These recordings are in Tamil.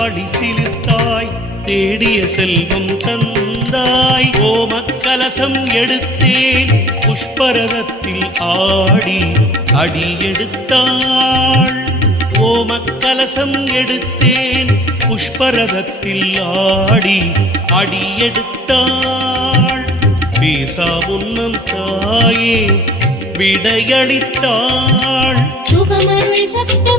தாடி சிலிர்த்தாய் தேடிய செல்வம் தந்தாய். ஓமக்கலசம் எடுத்தேன் புஷ்பரதத்தில் ஆடி அடி எடுத்தாள். ஓமக்கலசம் எடுத்தேன் புஷ்பரதத்தில் ஆடி அடி எடுத்தாள். பேசா உன்னம் தாயே விடையளித்தாள். சுகமருள் சப்த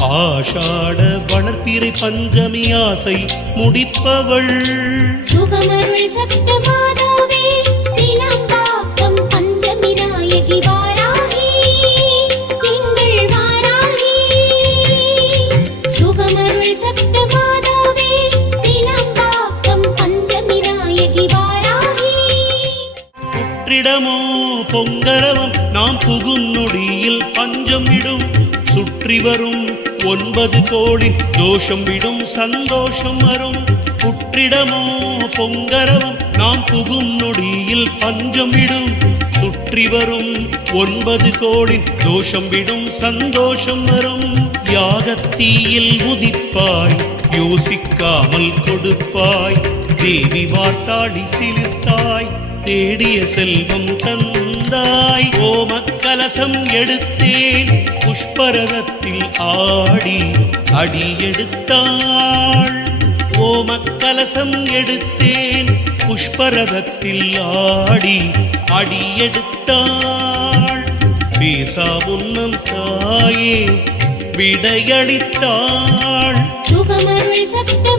ஆஷாட வளர்ப்பிறை பஞ்சமி ஆசை முடிப்பவள். சுகமருள் சப்த மாதாவே சீலாம்பாக்கம் பஞ்சமி நாயகி வாராகி திங்கள் வாராகி. சுகமருள் சப்த மாதாவே சீலாம்பாக்கம் பஞ்சமி நாயகி வாராகி புற்றிடமோ பொங்கரவம் நாம் புகும் நொடியில் பஞ்சம் விடும் சுற்றி வரும் ஒன்பது கோடி தோஷம் விடும் சந்தோஷம் வரும் புற்றிடமோ பொங்கரவும் நாம் புகும் நொடியில் பஞ்சம் விடும் சுற்றி வரும் ஒன்பது கோடி தோஷம் விடும் சந்தோஷம் வரும் யாகத்தீயில் உதிப்பாய் யோசிக்காமல் கொடுப்பாய். தேவி வாட்டாடி சிலிர்த்தாய் தேடிய செல்வம் தந்தாய். ஓமக்கலசம் எடுத்தேன் புஷ்பரதத்தில் ஆடி அடி எடுத்தாள் ஓமக்கலசம் எடுத்தேன் புஷ்பரதத்தில் ஆடி அடி எடுத்தாள் பேசா உன்னம் தாயே விடையளித்தாள். சுகமருள் சப்த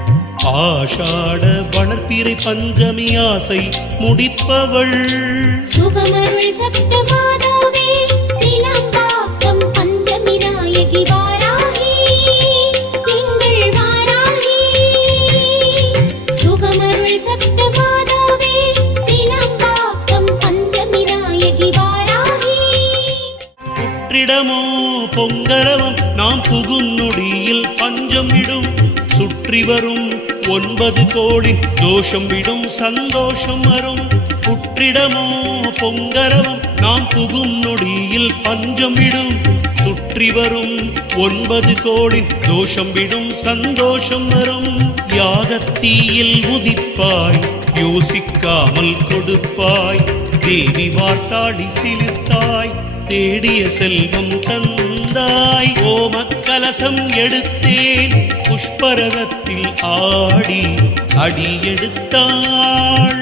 ஆஷாட வளர்ப்பிறை பஞ்சமி ஆசை முடிப்பவள். சுகமருள் சப்த மாதாவே சீலாம்பாக்கம் பஞ்சமி நாயகி வாராகி திங்கள் வாராகி. சுகமருள் சப்த மாதாவே சீலாம்பாக்கம் பஞ்சமி நாயகி வாராகி. புற்றிடமோ பொங்கரவம் நாம் புகும் நொடியில் பஞ்சம் சுற்றி வரும் ஒன்பது கோடி தோஷம் விடும் சந்தோஷம் வரும் புற்றிடமோ பொங்கரவம் நாம் புகும் நொடியில் பஞ்சம் விடும். சுற்றி வரும் ஒன்பது கோடி தோஷம் விடும் சந்தோஷம் வரும் யாகத்தீயில் உதிப்பாய் யோசிக்காமல் கொடுப்பாய். தேவி வாட்டாடி சிலிர்த்தாய் தேடிய செல்வம் தந்தாய். ஓமக்கலசம் எடுத்தேன் புஷ்பரதத்தில் ஆடி அடி எடுத்தாள்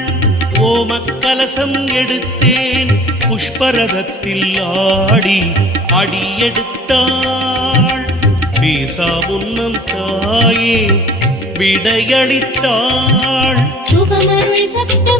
ஓமக்கலசம் எடுத்தேன் புஷ்பரதத்தில் ஆடி அடி எடுத்தாள் பேசா உன்னம் தாயே விடையளித்தாள். சுகமருள் சப்த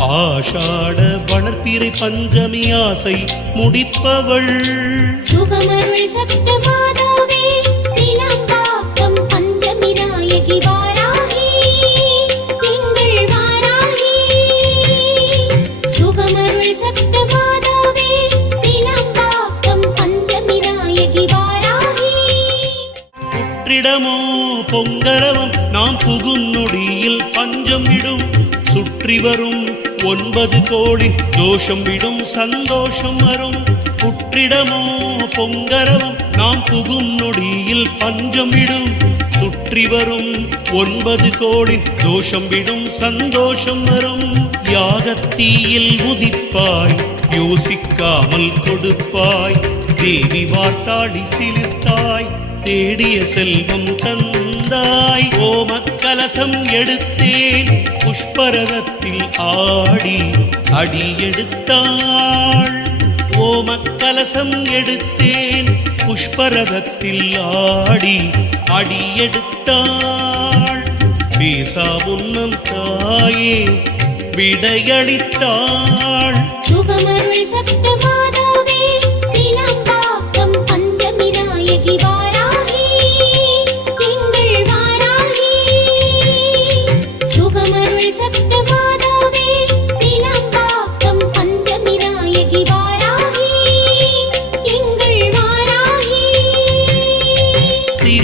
ஆஷாட வளர்ப்பிறை பஞ்சமி ஆசை முடிப்பவள். சுகமருள் சப்த மாதாவே சீலாம்பாக்கம் பஞ்சமி நாயகி வாராகி திங்கள் வாராகி. சுகமருள் சப்த மாதாவே சீலாம்பாக்கம் பஞ்சமி நாயகி வாராகி. புற்றிடமோ பொங்கரவம் நாம் புகும் நொடியில் பஞ்சம் விடும் சுற்றி வரும் ஒன்பது கோழி தோஷம் விடும் சந்தோஷம் வரும் புற்றிடமோ பொங்கரவம் நாம் புகும் நொடியில் பஞ்சம் விடும் சுற்றி வரும் ஒன்பது கோடி தோஷம் விடும் சந்தோஷம் வரும் யாகத்தீயில் உதிப்பாய் யோசிக்காமல் கொடுப்பாய். தேவி வாட்டாடி சிலித்தாய் தேடிய செல்வம் தந்தாய். ஓமக்கலசம் எடுத்தேன். புஷ்பரதத்தில் ஆடி அடி எடுத்தாள். ஓமக்கலசம் எடுத்தேன். புஷ்பரதத்தில் ஆடி அடி எடுத்தாள். பேசா உன்னம் தாயே விடையளித்தாள். சுகமருள் சப்த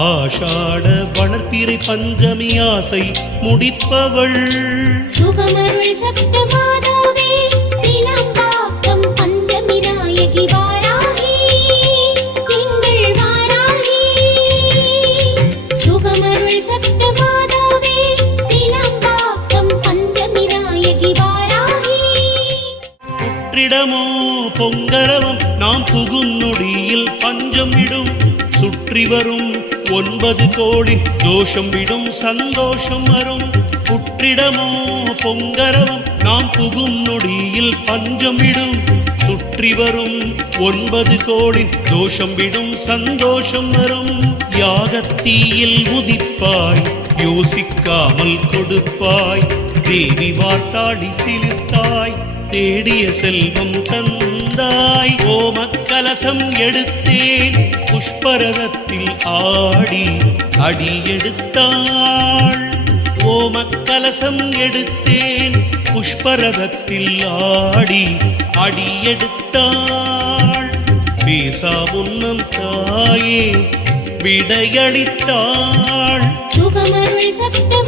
ஆஷாட வளர்ப்பிறை பஞ்சமி ஆசை முடிப்பவள். சுகமருள் சப்த மாதாவே சீலாம்பாக்கம் பஞ்சமி நாயகி வாராகி திங்கள் வாராகி. சுகமருள் சப்த மாதாவே சீலாம்பாக்கம் பஞ்சமி நாயகி வாராகி. புற்றிடமோ பொங்கரவம் நாம் புகும் நொடியில் பஞ்சம் விடும் சுற்றி வரும் ஒன்பது கோடி தோஷம் விடும் சந்தோஷம் வரும். புற்றிடமோ பொங்கரவும் நாம் புகும் நொடியில் பஞ்சம் விடும். சுற்றி வரும் ஒன்பது கோடி தோஷம் விடும் சந்தோஷம் வரும். யாகத்தீயில் உதிப்பாய் யோசிக்காமல் கொடுப்பாய். தேவி வாட்டாடி சிலித்தாய் தேடிய செல்வம் தந்தாய். ஓமக்கலசம் எடுத்தேன். புஷ்பரதத்தில் ஆடி அடி எடுத்தாள் ஓமக்கலசம் எடுத்தேன் புஷ்பரதத்தில் ஆடி அடி எடுத்தாள் பேசா உன்னம் தாயே விடையளித்தாள். சுகமருள் சப்த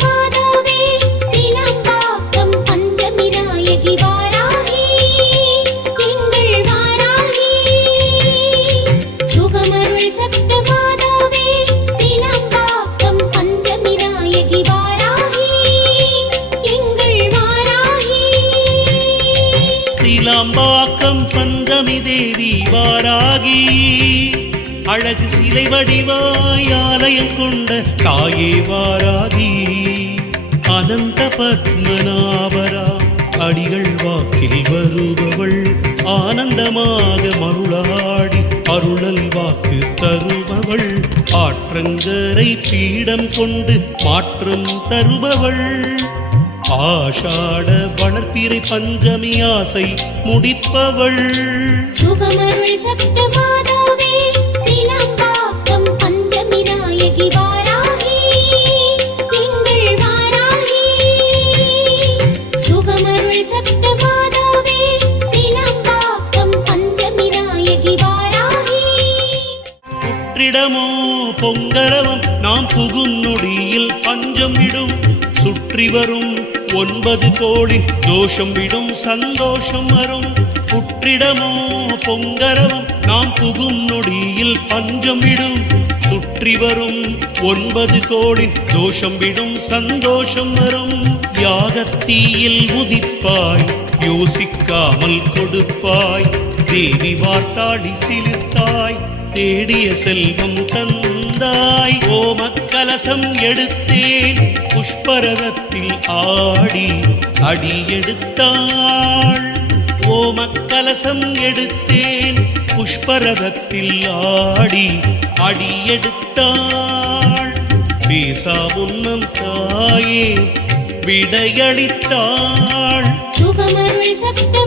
வடிவாய் ஆலயம் கொண்ட தாயே வாராகி அனந்த பத்மநாபரா அடிகள் வாக்கில் வருபவள் ஆனந்தமாக மருளாடி அருளல் வாக்கு தருபவள். ஆற்றங்கரை பீடம் கொண்டு மாற்றம் தருபவள். ஆஷாட வளர்ப்பிறை பஞ்சமி ஆசை முடிப்பவள். சுகமருள் சப்தமா நாயகி நாம் புகும் நொடியில் பஞ்சம் விடும் சுற்றி வரும் ஒன்பது கோடி தோஷம் விடும் சந்தோஷம் வரும். புற்றிடமோ பொங்கரவும் நாம் புகும் நொடியில் பஞ்சம் விடும் சுற்றி வரும் ஒன்பது கோடி தோஷம் விடும் சந்தோஷம் வரும். யாகத்தீயில் உதிப்பாய் யோசிக்காமல் கொடுப்பாய். தேவி வார்த்தாடி சிலிர்த்தாய். தேடிய செல்வம் தந்தாய். ஓமக்கலசம் எடுத்தேன். புஷ்பரதத்தில் ஆடி அடி எடுத்தாள் ஓமக்கலசம் எடுத்தேன். புஷ்பரதத்தில் ஆடி அடி எடுத்தாள் பேசா உன்னம் தாயே விடையளித்தாள். சுகமருள் சப்த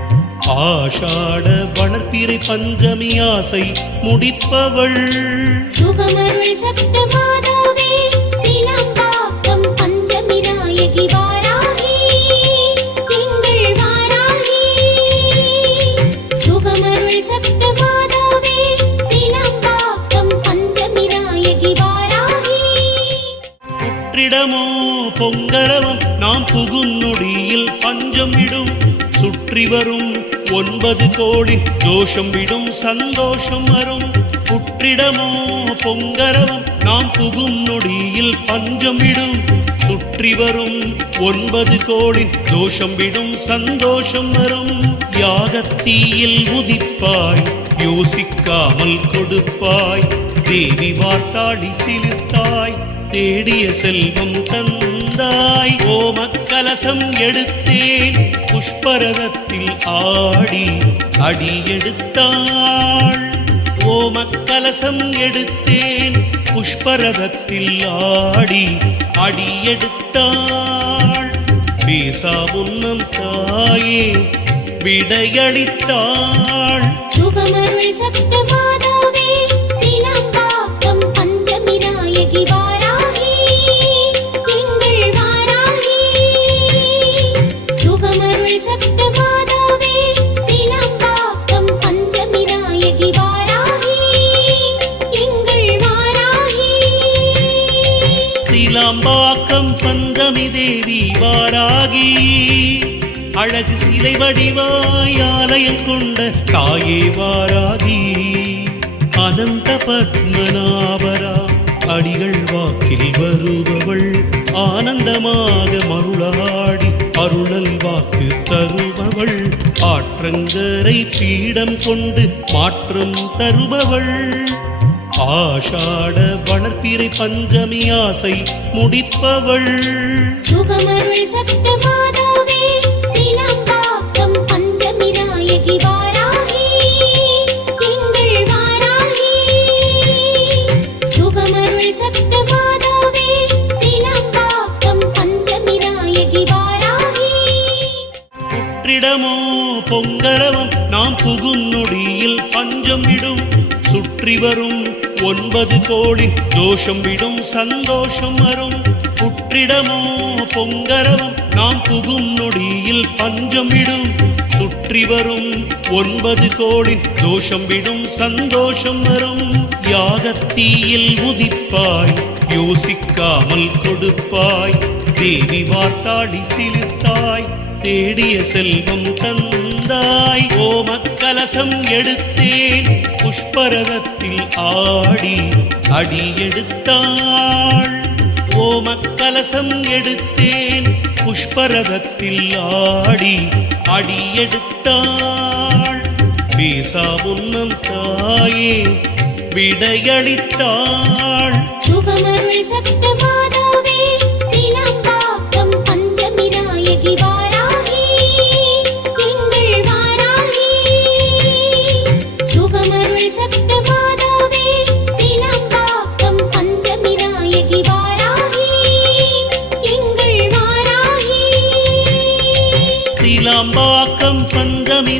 ஆஷாட வளர்ப்பிறை பஞ்சமி ஆசை முடிப்பவள். சுகமருள் சப்த மாதாவே சிலம்பாக்கம் பஞ்சமி நாயகி வாராகி திங்கள் வாராகி. சுகமருள் சப்த மாதாவே சிலம்பாக்கம் பஞ்சமி நாயகி வாராகி. புற்றிடமோ பொங்கரவம் நாம் புகும் நொடியில் பஞ்சம் விடும் சுற்றி வரும் ஒன்பது கோழி தோஷம் விடும் சந்தோஷம் வரும் புற்றிடமோ பொங்கரவம் நாம் புகும் நொடியில் பஞ்சம் விடும் சுற்றி வரும் ஒன்பது கோழி தோஷம் விடும் சந்தோஷம் வரும் யாகத்தீயில் உதிப்பாய் யோசிக்காமல் கொடுப்பாய். தேவி வார்த்தாடி சிலித்தாய் தேடிய செல்வம் தந்தாய். ஓமக்கலசம் எடுத்தேன் புஷ்பரதத்தில் ஆடி அடி எடுத்தாள் ஓமக்கலசம் எடுத்தேன் புஷ்பரதத்தில் ஆடி அடி எடுத்தாள் பேசா முன்னம் தாயே விடையளித்தாள். சுகமருள் சப்தமா சிலை வடிவாய் ஆலயம் கொண்ட தாயே வாராகி அனந்த பத்மநாபரா அடிகள் வாக்கில் வருபவள் ஆனந்தமாக மருளாடி அருளல் வாக்கு தருபவள் ஆற்றங்கரை பீடம் கொண்டு மாற்றம் தருபவள். ஆஷாட வளர்ப்பிறை பஞ்சமி ஆசை முடிப்பவள். சுகமருள் சப்த பொங்கரவம் நாம் புகும் நொடியில் பஞ்சம் விடும் சுற்றி வரும் ஒன்பது கோடி தோஷம் விடும் சந்தோஷம் வரும். புற்றிடமோ பொங்கரவம் நாம் புகும் நொடியில் பஞ்சம் விடும் சுற்றி வரும் ஒன்பது கோடி தோஷம் விடும் சந்தோஷம் வரும். யாகத்தீயில் உதிப்பாய் யோசிக்காமல் கொடுப்பாய். தேவி வார்த்தாடி சிலிர்த்தாய் தேடிய செல்வம் தந்த தந்தாய் ஓமக்கலசம் எடுத்தேன். புஷ்பரதத்தில் ஆடி அடி எடுத்தாள். ஓமக்கலசம் எடுத்தேன். புஷ்பரதத்தில் ஆடி அடி எடுத்தாள். பேசா முன்னம் தாயே விடையளித்தாள். சுகமருள் சப்த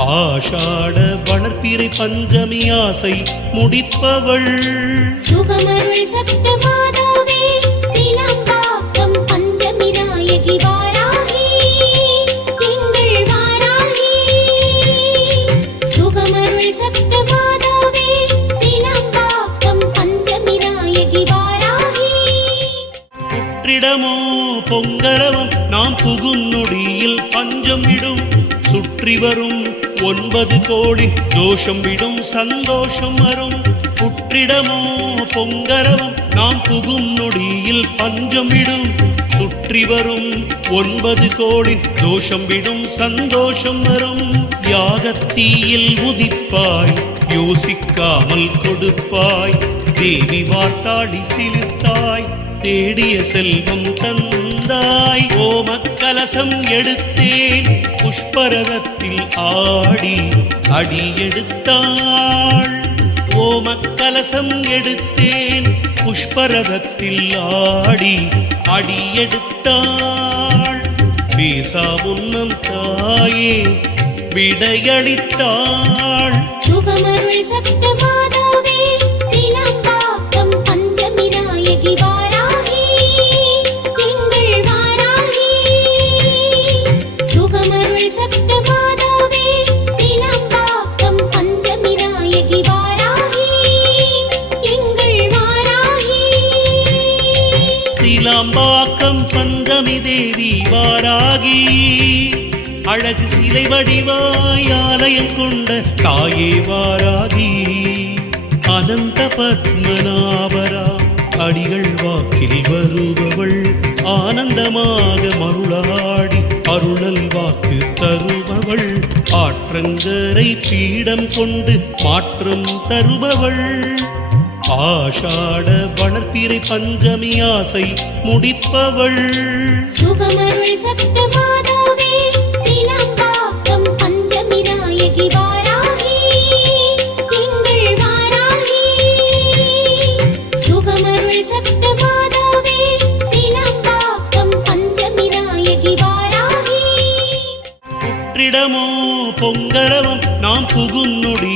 ஆஷாட வளர்ப்பிறை பஞ்சமி ஆசை முடிப்பவள். சுகமருள் சப்த மாதாவே சீலம்பாக்கம் பஞ்சமி நாயகி வாராகி எங்கள் வாராகி. சுகமருள் சப்த மாதாவே சீலம்பாக்கம் பஞ்சமி நாயகி வாராகி. புற்றிடமோ பொங்கரவம் நாம் புகும் நொடியில் பஞ்சம் விடும் சுற்றி வரும் ஒன்பது கோடி தோஷம் விடும் சந்தோஷம் வரும் புற்றிடமோ பொங்கரவும் நாம் புகும் நொடியில் பஞ்சம் விடும். சுற்றி வரும் ஒன்பது கோடி தோஷம் விடும் சந்தோஷம் வரும் யாகத்தீயில் உதிப்பாய் யோசிக்காமல் கொடுப்பாய். தேவி வாட்டாளி சிலிர்த்தாய் தேடிய செல்வம் தந்தாய். ஓமக்கலசம் எடுத்தேன் புஷ்பரதத்தில் ஆடி அடி எடுத்தாள் ஓமக்கலசம் எடுத்தேன் புஷ்பரதத்தில் ஆடி அடி எடுத்தாள் பேசா உன்னம் தாயே விடையளித்தாள். சுகமருள் சப்த அழகு சிலை வடிவாய் ஆலயம் கொண்ட தாயே வாராதி அனந்த பத்மநாபரா அடிகள் வாக்கில் வருபவள் ஆனந்தமாக மருளாடி அருளல் வாக்கு தருபவள். ஆற்றங்கரை பீடம் கொண்டு மாற்றம் தருபவள். ஆஷாட வளர்ப்பிறை பஞ்சமி ஆசை முடிப்பவள். சுகமருள் சத்தமா புற்றிடமோ பொங்கரவம் நாம் புகும் நொடியில்